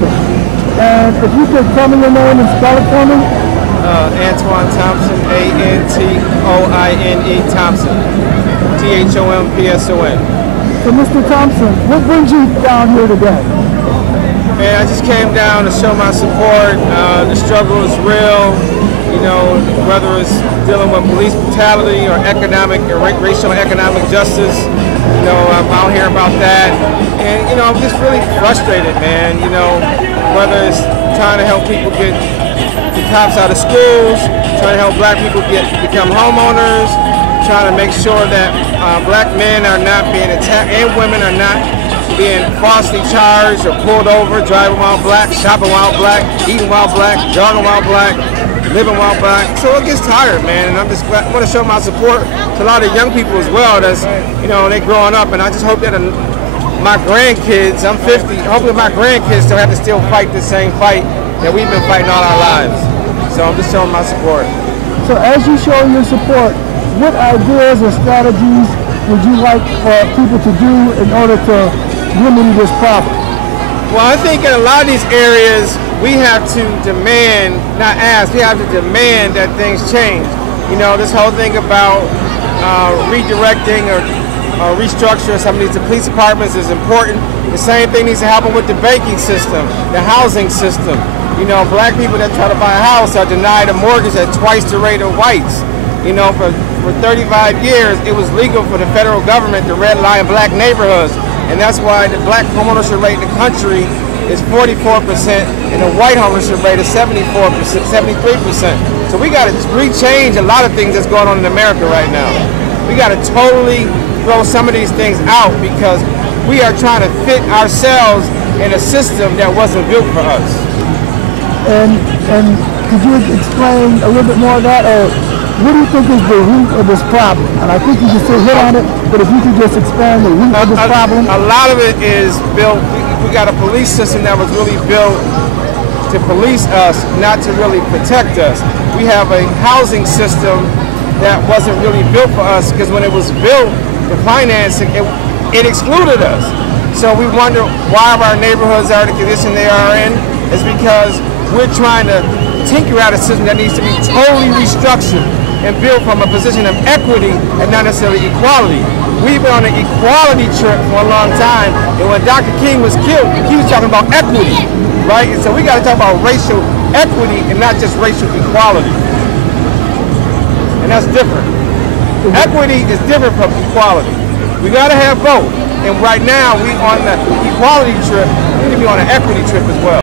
Okay. And if you could tell me your name and spell it for me? Antoine Thompson, A-N-T-O-I-N-E Thompson, T-H-O-M-P-S-O-N. So Mr. Thompson, what brings you down here today? Man, I just came down to show my support. The struggle is real, you know, whether it's dealing with police brutality or economic or racial and economic justice. You know, I'm out here about that. And, you know, I'm just really frustrated, man, you know, whether it's trying to help people get the cops out of schools, trying to help black people become homeowners, trying to make sure that black men are not being attacked and women are not being falsely charged or pulled over, driving while black, shopping while black, eating while black, jogging while black, living while black. So it gets tired, man, and I'm just glad, I want to show my support to a lot of young people as well that's, you know, they growing up, and I just hope that my grandkids, I'm 50, hopefully my grandkids don't have to still fight the same fight that we've been fighting all our lives. So I'm just showing my support. So as you show your support, what ideas or strategies would you like for people to do in order to remedy this problem? Well, I think in a lot of these areas, we have to demand, not ask, we have to demand that things change. You know, this whole thing about redirecting or restructuring some of these police departments is important. The same thing needs to happen with the banking system, the housing system. You know, black people that try to buy a house are denied a mortgage at twice the rate of whites. You know, for 35 years, it was legal for the federal government to redline black neighborhoods. And that's why the black homeownership rate in the country is 44% and the white homeownership rate is 74%, 73%. So we got to rechange a lot of things that's going on in America right now. We got to totally throw some of these things out because we are trying to fit ourselves in a system that wasn't built for us. And could you explain a little bit more of that, or what do you think is the root of this problem? And I think you just hit on it, but if you could just expand the root of this problem. A lot of it is built, we got a police system that was really built to police us, not to really protect us. We have a housing system that wasn't really built for us because when it was built, the financing, it excluded us. So we wonder why our neighborhoods are the condition they are in. It's because we're trying to tinker out a system that needs to be totally restructured and built from a position of equity and not necessarily equality. We've been on an equality trip for a long time, and when Dr. King was killed, he was talking about equity, right? And so we got to talk about racial equity and not just racial equality. And that's different. Equity is different from equality. We got to have both. And right now, we on the equality trip, we need to be on an equity trip as well.